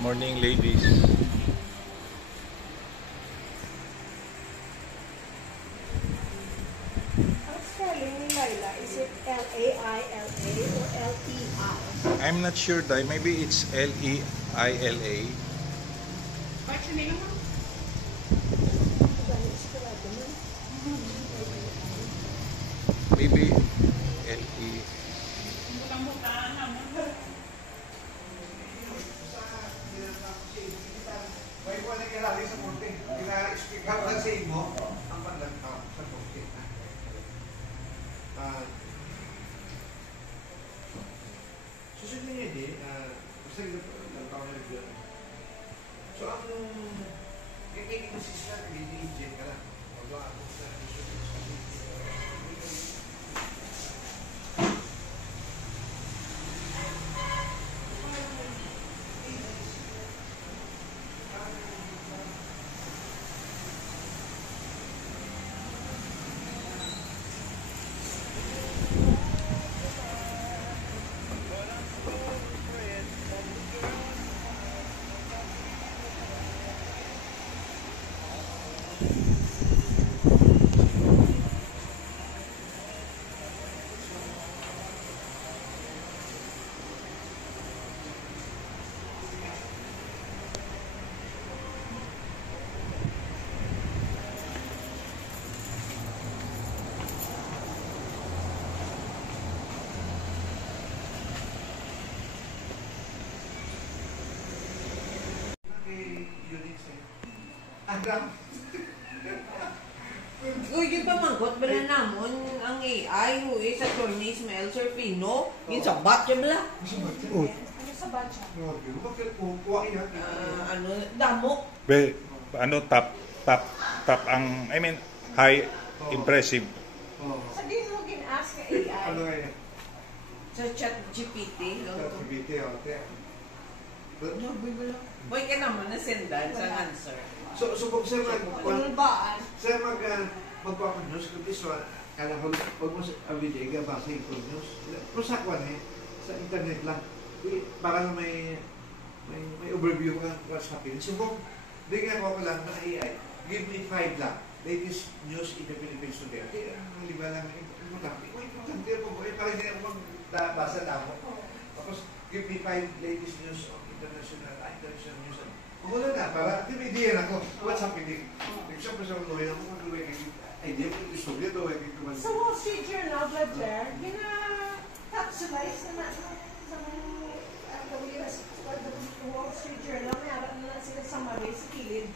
Morning, ladies. Ang spelling ni Laila, is it L-A-I-L-A or L-E-I? I'm not sure, Dai. Maybe it's L-E-I-L-A. What's your name? Maybe L-E. Susunod niya din, basta nagkaw na rin. So, ang kailangan mo siya, hindi-inject ka lang. Wala ako sa Uy, yung pamangkot ba na namon ang AI who is attorney Ismael Serpino? Yung sabat siya bala? Ano sa batcha? Damok. Top ang, I mean, high, impressive. Sabihin mo gin-ask ka AI. Ano kaya? Sa chat GPT. Boy ka naman nasendan sa answer. So, kung sir Ulbaan. magpapanews, kung iso, kala ko, huwag mo sa video, basa yung news. Pero sa kwan sa internet lang. Para may overview ka sa Philippines. Subok, bigyan ko lang ng AI. Give me 5 lang. Latest news in the Philippines today. Okay, ang liba lang. Importante po. Parang hindi ako magbasa na ako. Tapos, give me 5 latest news on international news. Kung wala na, para di may idea na ako. What's happening? Siyempre sa mga ako, mag-uwi kayo. Idea ko, istorya to. Sa Wall Street Journal, Blood Blair, gina-capsulize na sa mga US, Wall Street Journal, mayroon na sila summary sa kilid.